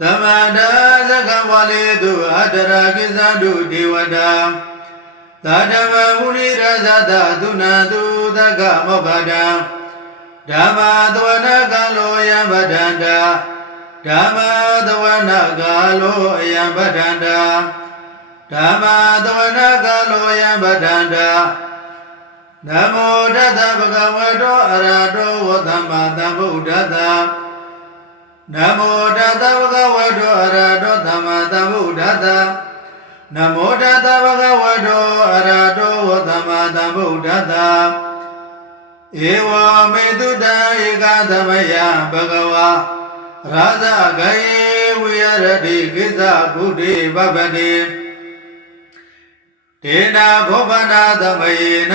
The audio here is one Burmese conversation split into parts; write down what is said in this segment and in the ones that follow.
သမန္တာသကဝလေတုအတရာကိသတုဒေဝတာသာဓမ္မမုနိရဇတသုနာတုသကမောဂတံဓမ္မသဝနကလောယံဗဒန္တာဓမ္မသဝနကလောအယံဗဒန္တာဓမ္မသဝနကလောယံဗဒန္တာနမောတတဗကဝတောအရဟတောဝသမ္မာသမ္ဗုဒ္ဓတ္တ နမောတတဗုဒ္ဓဝတ္တောအရဟတောသမ္မာသမ္ဗုဒ္ဓတ္တနမောတတဗုဒ္ဓဝတ္တောအရဟတောသမ္မာသမ္ဗုဒ္ဓတ္တဧဝမေတုတံဧကသမယဘဂဝါရာဇဂယေဝိရတိကိစ္စကုတိပပတိဒေနာခောပနာသမယေန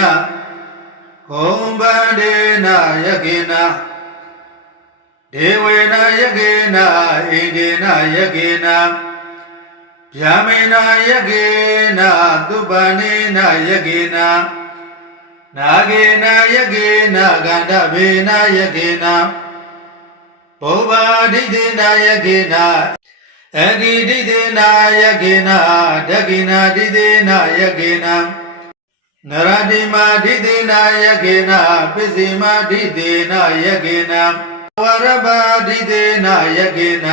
ဂုံဗန္ဒေနယကိနာ ဒေဝေနယကေနဣန္ဒေနယကေနဗျာမေနယကေနသုပနေနယကေနနာဂေနယကေနကန္တဗေနယကေနဘောဘာဒိတေနယကေနအဂိဒိတေနယကေနဒကိနာဒိတေနယကေနနရတိမာဒိတေနယကေနပစ္စည်းမာဒိတေနယကေန ဝရဘာဒိသေနယကေန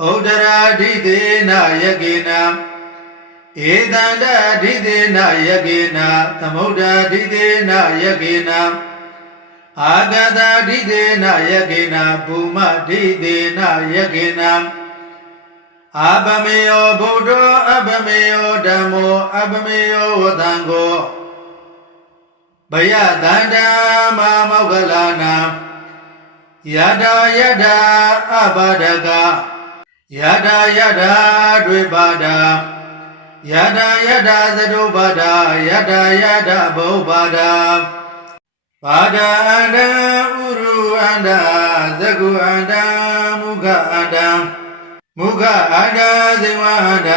ဩဒရာဒိသေနယကေနဧတန္တဒိသေနယကေနသမုဒ္ဒဒိသေနယကေနအာဂတဒိသေနယကေနဘူမဒိသေနယကေနအဘမေယောဗုဒ္ဓောအဘမေယောဓမ္မောအဘမေယောဝတံကိုဘယတန္တမမောဂလနာ ယတာယတာအဘာဒကယတာယတာတွေပါဒာယတာယတာသတုပါဒာယတာယတာဘုပါဒာပါဒာအန္တဥရုအန္တသကုအန္တမုခအန္တမုခအန္တဇိဝအန္တ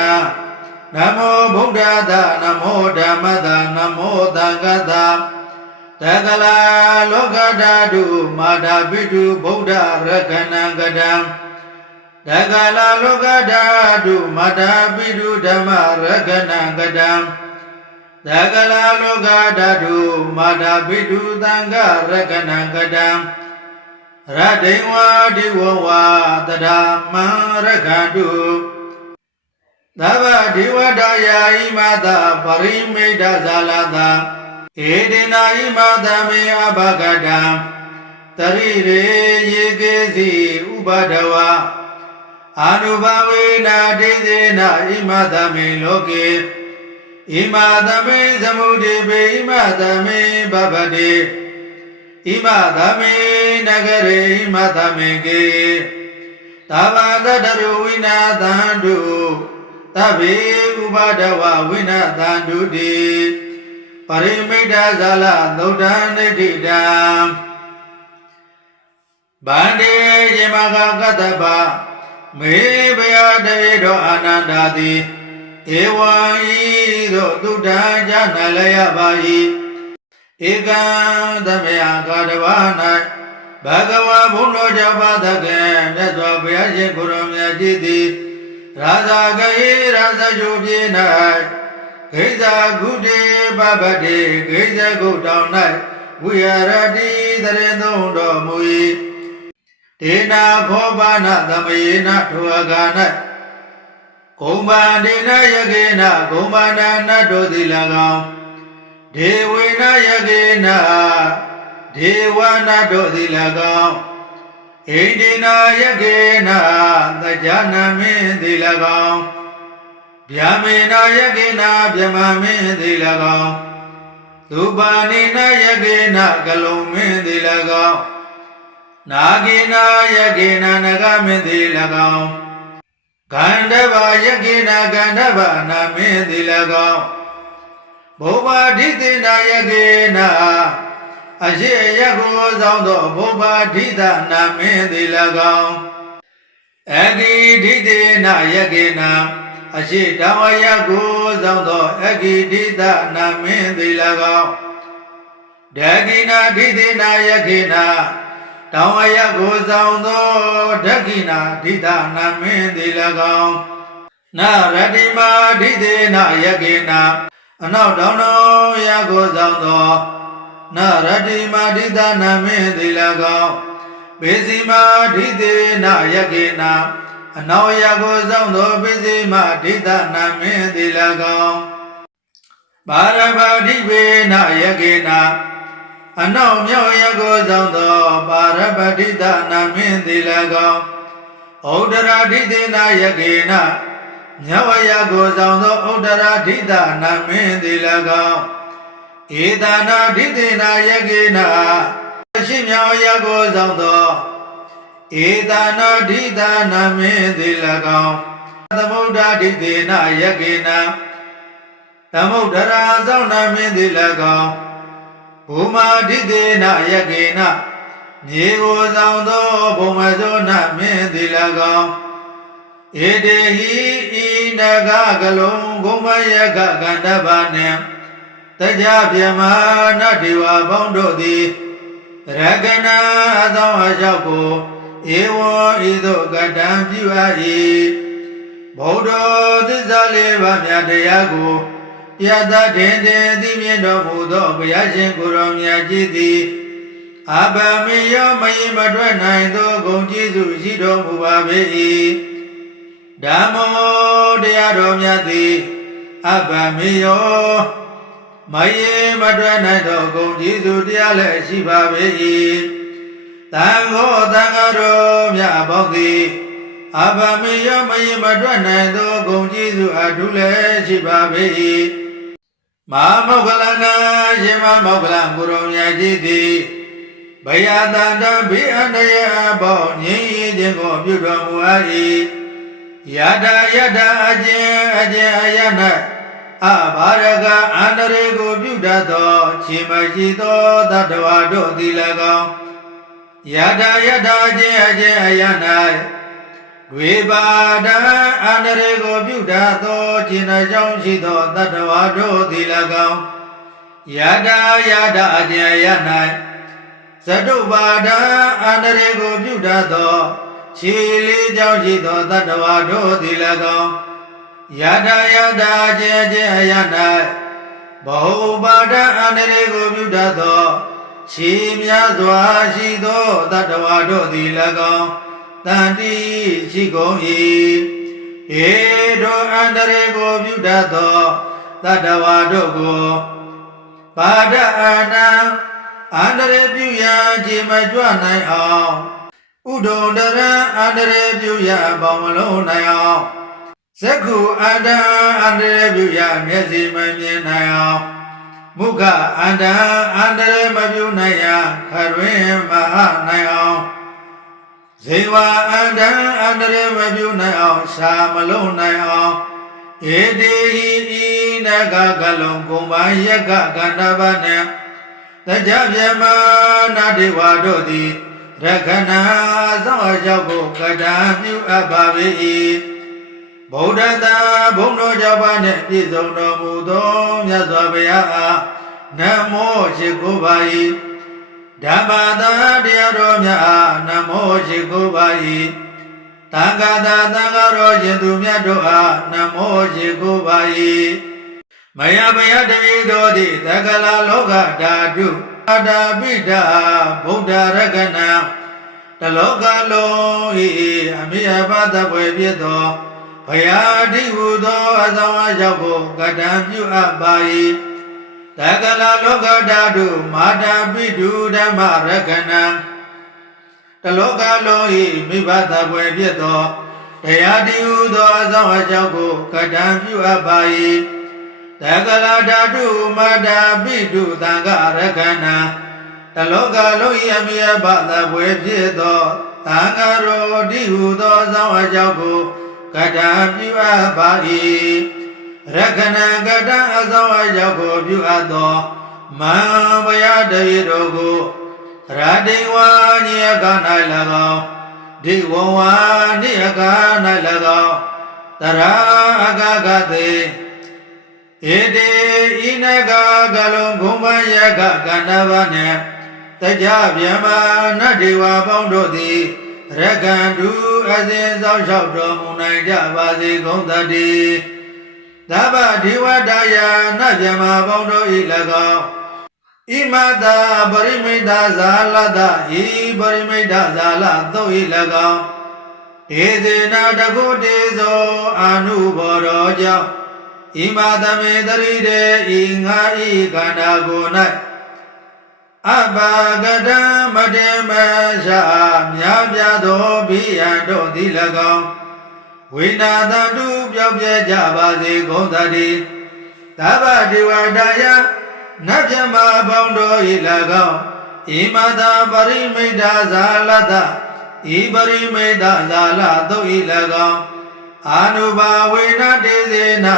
နမောဗုဒ္ဓသနမောဓမ္မသနမောသံဃသ တကလာလောကဓာတုမာတာပိတုဗုဒ္ဓရကဏံကတံတကလာလောကဓာတုမာတာပိတုဓမ္မရကဏံကတံတကလာလောကဓာတုမာတာပိတုသံဃရကဏံကတံရဒိဝါဒီဝဝတဒမံရခန္တုသဗ္ဗဒီဝတယာဣမတာပရိမိတ်တဇာလတာ ဧဒေနာဣမသမေအဘဂတံတရိရေယေကေစီဥပါဒဝအာနုဘဝေနာဒိသေနာဣမသမေလောကေဣမသမေသမုဒိပေဣမသမေဘဗတိဣမသမေနဂရေဣမသမေကေသာဘာကတရဝိနာသန္တုသဗ္ဗေဥပါဒဝဝိနာသန္တုတိ ပရိမိတ်တဇာလသုဒ္ဓနိဋ္ဌိတံဗန္တေယမကကတ္တပမေဘယတရေတောအာနန္ဒာတိဧဝံဤသို့သုဒ္ဓကြနလယပါ၏ဧကံသမယကာတဝ၌ဘဂဝါဘုန်းတော်ကြောင့်ပါသကံမြတ်စွာဘုရားရှင်ကိုရောမြတ်ကြီးသည်ရာဇာဂေရာဇယုပြေ၌ ဂိဇာကုတေပပတိဂိဇကုတောင်၌ဝိရတိတရေသုံးတော်မူ၏ဒေနာခောပါဏသမယေနထိုအကာ၌ဂုံပန္ဒေနယကေနဂုံပန္ဒနာတို့သည်၎င်းဒေဝေနယကေနဒေဝနာတို့သည်၎င်းဣန္ဒိနာယကေနသကြာနမင်းသည်၎င်း ဗျာမေနာယကေနာဗျမမင်းသည်၎င်းသုပါနေနာယကေနာကလုံမင်းသည်၎င်းနာဂေနာယကေနာနဂမင်းသည်၎င်းကန္တဗာယကေနာကန္တဗာနာမင်းသည်၎င်းဘောဘာဒိသေနာယကေနာအရှိယကိုဆောင်သောဘောဘာဒိသနာမင်းသည်၎င်းအဂိဒိသေနာယကေနာ အရှိတဝရကိုဆောင်သောအဂိဒိသနာမင်းသည်၎င်းဒဂိနာဒိသေနာယခေနာတောင်အရကိုဆောင်သောဒက္ခိနာဒိဋ္ဌနာမင်းသည်၎င်းနာရတိမာဒိသေနယကေနာအနောက်တောင်တော်ရကိုဆောင်သောနာရတိမာဒိဋ္ဌနာမင်းသည်၎င်းဘေစီမာဒိသေနယကေနာ အနောက်ရကိုဆောင်သောဘေစီမာဒိဋ္ဌနာမင်းသည်၎င်းဘာရဘာဒိဗေနယကေနာအနောက်မြောက်ရကိုဆောင်သောပါရပတိတနာမင်းသည်၎င်းဩဒရာဒိသေနယကေနမြောက်ရကိုဆောင်သောဩဒရာဒိတနာမင်းသည်၎င်းဧတနာဒိသေနယကေနရှိမြောက်ရကိုဆောင်သော ဧတနာဒိတနာမင်းသည်၎င်းသမုဒ္ဒဒိသေနယကေနသမုဒ္ဒရာဆောင်နာမင်းသည်၎င်းဘူမာဒိသေနယကေနမြေကိုဆောင်သောဘုံမဇောနမင်းသည်၎င်းဧတေဟိဤနဂကလုံးဂုံမယကကန္တဗာနှင့်တကြပြမနတေဝဘောင်းတို့သည်ရကနာအသောအလျောက်ကို ဧဝံဤသို့ကတံပြုအပ်၏ဗုဒ္ဓသစ္စာလေးပါးမြတ်တရားကိုယတထေတေသိမြင်တော်မူသောဘုရားရှင်ကိုယ်တော်မြတ်ကြီးသည်အဘမေယောမယိမထွက်နိုင်သောဂုံကျေးဇူးရှိတော်မူပါပေ၏ဓမ္မောတရားတော်မြတ်သည်အဘမေယောမယိမထွက်နိုင်သောဂုံကျေးဇူးတရားလည်းရှိပါပေ၏ တန်ဃောတန်ဃာတော်မြတ်ပေါင်းသည်အဘမေယောမယိမထွက်နိုင်သောဂုံကျေးဇူးအထုလည်းရှိပါပေ၏မဟာမောဂလနာရှင်မမောဂလကိုရောမြတ်ကြီးသည်ဘယတန္တဘိအန္တယဘောငြိမ်းရင်ခြင်းကိုပြုတော်မူအပ်၏ယတာယတာအကျဉ်အကျဉ်အယ၌အဘာရကအန္တရေကိုပြုတတ်သောခြေမရှိသောတတ္တဝါတို့သည်၎င်း ယတာယတာအကျဉ်အကျဉ်အယ၌ဝေပါဒံအန္တရေကိုပြုတတ်သောခြေနှကြောင်းရှိသောတတ္တဝါတို့သည်၎င်းယတာယတာအကျဉ်အယ၌သတုပါဒံအန္တရေကိုပြုတတ်သောခြေလေးကြောင့်ရှိသောတတ္တဝါတို့သည်၎င်းယတာယတာကျေကျေအယ၌ဘောပါဒံအန္တရေကိုပြုတတ် သောခြေများစွာရှိသောတတ္တဝါတို့သည်၎င်းတန်တိရှိကုန်၏ဧတောအန္တရေကိုပြုတတ်သောတတ္တဝါတို့ကိုပါဒအာနံအန္တရေပြုရာခြေမကြွနိုင်အောင်ဥဒုံတရံအန္တရေပြုရာပေါင်းမလုံးနိုင်အောင်ဇက္ခုအန္တအန္တရေပြုရာမျက်စိမမြင်နိုင်အောင် မုခအန္တအန္တရေမပြုနိုင်ရာခရွင်မဟနိုင်အောင်ဇေဝအန္တအန္တရေမပြုနိုင်အောင်ရှာမလုံးနိုင်အောင်ဧတိဟိဤနဂကလုံးကုံပါယကကန္တဗနေတကြပြမနာဒေဝတို့သည်ရခဏသောအကြောက်ကိုကတာပြုအပ်ပါ၏ ဗုဒ္ဓတာဘုံတော်ကြောင့်ပါနှင့်ပြည့်စုံတော်မူသောမြတ်စွာဘုရားအားနမောရှိခိုးပါ၏ဓမ္မတာတရားတော်များအားနမောရှိခိုးပါ၏တန်ခါတာတန်ခါတော်ရှင်သူမြတ်တို့အားနမောရှိခိုးပါ၏မယဘယတပိတော်သည်သကလာလောကဓာတုအတာပိတာဗုဒ္ဓရကနာတလောကလုံးဤအမိအပသဘွယ်ဖြစ်သော ဘုရားတိဟုသောအဆောင်အရောက်ကိုကတံပြုအပ်ပါ၏တကလာလောကဓာတုမာတာပိတုဓမ္မရကနာတလောကလုံးဤမိဘသဘွယ်ဖြစ်သောတရားတိဟုသောအဆောင်အရောက်ကိုကတံပြုအပ်ပါ၏တကလာဓာတုမာတာပိတုသံဃရကနာတလောကလုံးဤအမြဲပါသဘွယ်ဖြစ်သောသံဃာရောတိဟုသောသောအကြောင်းကို ကတာပြုအပ်ပါ၏ရခဏကတံအသောအကြောင်းကိုပြုအပ်သောမံဘယတရေတို့ကိုရတိဝါညေက၌၎င်းဒီဝဝနိယက၌၎င်းတရာအကကသေဧတေဤနဂကလုံးဂုံမယကကန္နဗနှင့်တတကြဗျမနတ်ဒေဝပေါင်းတို့သည်ရကန္တု အစဉ်သောလျှောက်တော်မူနိုင်ကြပါစေကုန်သတည်းသဗ္ဗဒေဝတာယနတ်ဗျမပေါင်းတို့၏၎င်းဣမတာပရိမိတ်တာဇာလတဤပရိမိတ်တာဇာလသုတ်၏၎င်းဒေသေနာတကုတေဇောအာနုဘော်တော်ကြောင့်ဣမသမေတရိတေဤငါဤခန္ဓာကိုယ်၌ အဘာဂတံမတေမရှာမြားပြသောဘိယံတို့သည်၎င်းဝိနာတတုပြောက်ပြဲကြပါစေကုန်သတည်းသဗ္ဗဒေဝတာယနတ်မြမပေါင်းတို့၏၎င်းဣမတာပရိမိတ်တာဇာလတဤပရိမိတ်တာဇာလတို့၏၎င်းအာနုဘာဝေနတေစေနာ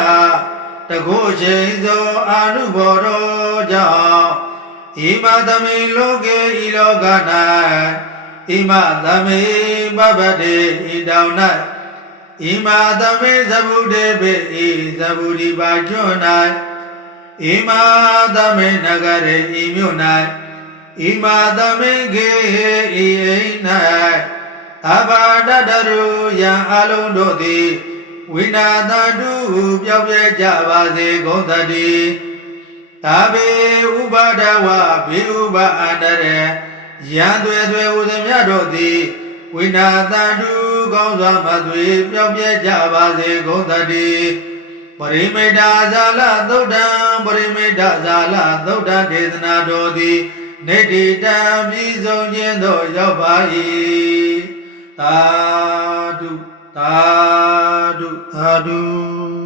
တကုချိန်သောအာနုဘောတော်ကြောင့် ဣမသမိလောကေဤလောက၌ဣမသမိပပတေဤတောင်၌ဣမသမိသဗုတေပေဤသဗုဒီပါကျွန်း၌ဣမသမိနဂရေဤမြို့၌ဣမသမိကေဤအိမ်၌အဘာဒတရုယံအလုံးတို့သည်ဝိနာတတုပြောက်ပြဲကြပါစေကုန်သတည်း သာဘေဥပါဒဝဘေဥပအန္တရေယံသွဲသွဲဥသမ ्या တို့သည်ဝိနာတတုကောင်းစွာမသွေပြောက်ပြဲကြပါစေကုန်သတည်းပရိမိတ်တာဇာလသုတ်တံပရိမိတ်တာဇာလသုတ်တံဒေသနာတော်သည်နေတိတံပြီးဆုံးခြင်းသို့ရောက်ပါ၏သာဓုသာဓုသာဓု